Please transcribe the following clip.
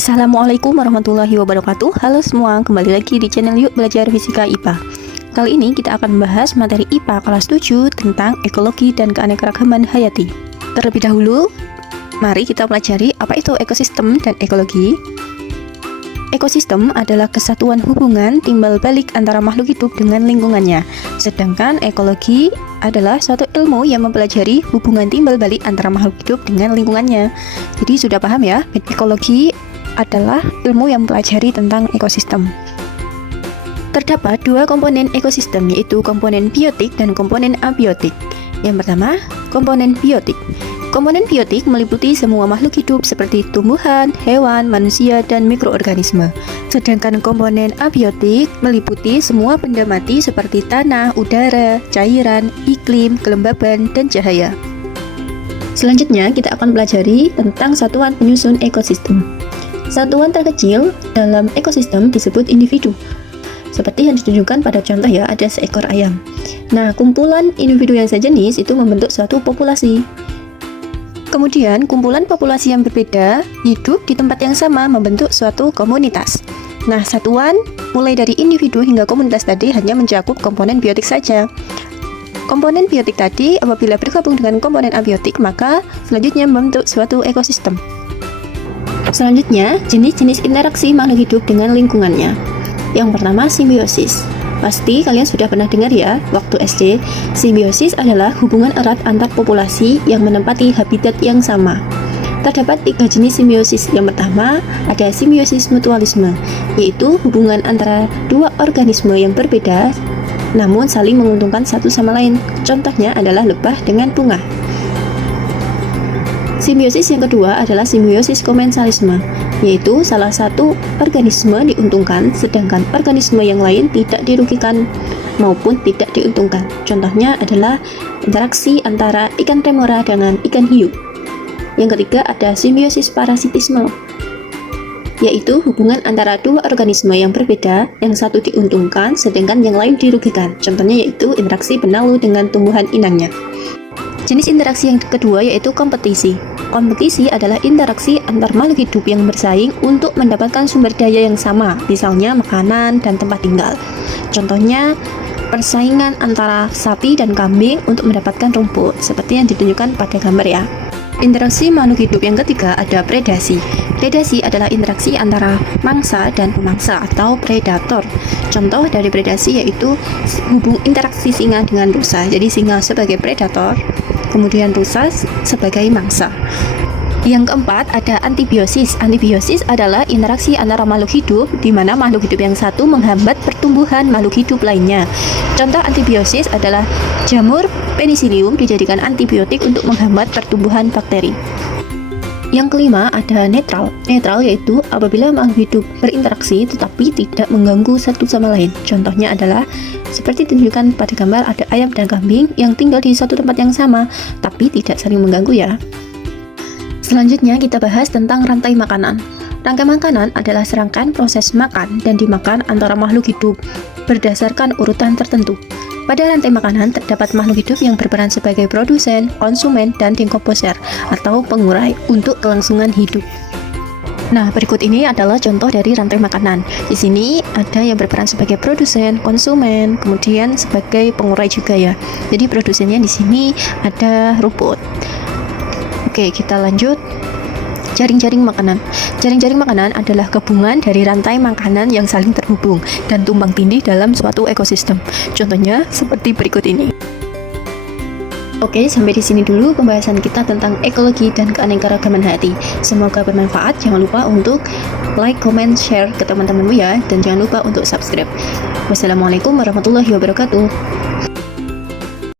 Assalamualaikum warahmatullahi wabarakatuh. Halo semua, kembali lagi di channel Yuk Belajar Fisika IPA. Kali ini kita akan membahas materi IPA kelas 7 tentang ekologi dan keanekaragaman hayati. Terlebih dahulu, mari kita pelajari apa itu ekosistem dan ekologi. Ekosistem adalah kesatuan hubungan timbal balik antara makhluk hidup dengan lingkungannya. Sedangkan ekologi adalah suatu ilmu yang mempelajari hubungan timbal balik antara makhluk hidup dengan lingkungannya. Jadi sudah paham ya, ekologi adalah ilmu yang mempelajari tentang ekosistem. Terdapat dua komponen ekosistem, yaitu komponen biotik dan komponen abiotik. Yang pertama, komponen biotik. Komponen biotik meliputi semua makhluk hidup seperti tumbuhan, hewan, manusia, dan mikroorganisme. Sedangkan komponen abiotik meliputi semua benda mati seperti tanah, udara, cairan, iklim, kelembaban, dan cahaya. Selanjutnya, kita akan pelajari tentang satuan penyusun ekosistem. Satuan terkecil dalam ekosistem disebut individu. Seperti yang ditunjukkan pada contoh ya, ada seekor ayam. Nah, kumpulan individu yang sejenis itu membentuk suatu populasi. Kemudian, kumpulan populasi yang berbeda hidup di tempat yang sama membentuk suatu komunitas. Nah, satuan mulai dari individu hingga komunitas tadi hanya mencakup komponen biotik saja. Komponen biotik tadi apabila bergabung dengan komponen abiotik, maka selanjutnya membentuk suatu ekosistem. Selanjutnya, jenis-jenis interaksi makhluk hidup dengan lingkungannya. Yang pertama, simbiosis. Pasti kalian sudah pernah dengar ya, waktu SD. Simbiosis adalah hubungan erat antar populasi yang menempati habitat yang sama. Terdapat 3 jenis simbiosis. Yang pertama, ada simbiosis mutualisme, yaitu hubungan antara dua organisme yang berbeda namun saling menguntungkan satu sama lain. Contohnya adalah lebah dengan bunga. Simbiosis yang kedua adalah simbiosis komensalisme, yaitu salah satu organisme diuntungkan sedangkan organisme yang lain tidak dirugikan maupun tidak diuntungkan. Contohnya adalah interaksi antara ikan remora dengan ikan hiu. Yang ketiga ada simbiosis parasitisme, yaitu hubungan antara dua organisme yang berbeda, yang satu diuntungkan sedangkan yang lain dirugikan. Contohnya yaitu interaksi benalu dengan tumbuhan inangnya. Jenis interaksi yang kedua yaitu kompetisi. Kompetisi adalah interaksi antar makhluk hidup yang bersaing untuk mendapatkan sumber daya yang sama, misalnya makanan dan tempat tinggal. Contohnya, persaingan antara sapi dan kambing untuk mendapatkan rumput, seperti yang ditunjukkan pada gambar ya. Interaksi makhluk hidup yang ketiga ada predasi. Predasi adalah interaksi antara mangsa dan pemangsa atau predator. Contoh dari predasi yaitu interaksi singa dengan rusa. Jadi singa sebagai predator, kemudian rusa sebagai mangsa. Yang keempat ada antibiosis. Antibiosis adalah interaksi antara makhluk hidup di mana makhluk hidup yang satu menghambat pertumbuhan makhluk hidup lainnya. Contoh antibiosis adalah jamur penicillium dijadikan antibiotik untuk menghambat pertumbuhan bakteri. Yang kelima ada netral. Netral yaitu apabila makhluk hidup berinteraksi tetapi tidak mengganggu satu sama lain. Contohnya adalah seperti ditunjukkan pada gambar ada ayam dan kambing yang tinggal di satu tempat yang sama tapi tidak saling mengganggu ya. Selanjutnya kita bahas tentang rantai makanan. Rantai makanan adalah serangkaian proses makan dan dimakan antara makhluk hidup berdasarkan urutan tertentu. Pada rantai makanan terdapat makhluk hidup yang berperan sebagai produsen, konsumen, dan dekomposer atau pengurai untuk kelangsungan hidup. Nah, berikut ini adalah contoh dari rantai makanan. Di sini ada yang berperan sebagai produsen, konsumen, kemudian sebagai pengurai juga ya. Jadi produsennya di sini ada rumput. Oke, kita lanjut. Jaring-jaring makanan. Jaring-jaring makanan adalah gabungan dari rantai makanan yang saling terhubung dan tumpang tindih dalam suatu ekosistem. Contohnya seperti berikut ini. Oke, sampai di sini dulu pembahasan kita tentang ekologi dan keanekaragaman hayati. Semoga bermanfaat. Jangan lupa untuk like, comment, share ke teman-temanmu ya, dan jangan lupa untuk subscribe. Wassalamualaikum warahmatullahi wabarakatuh.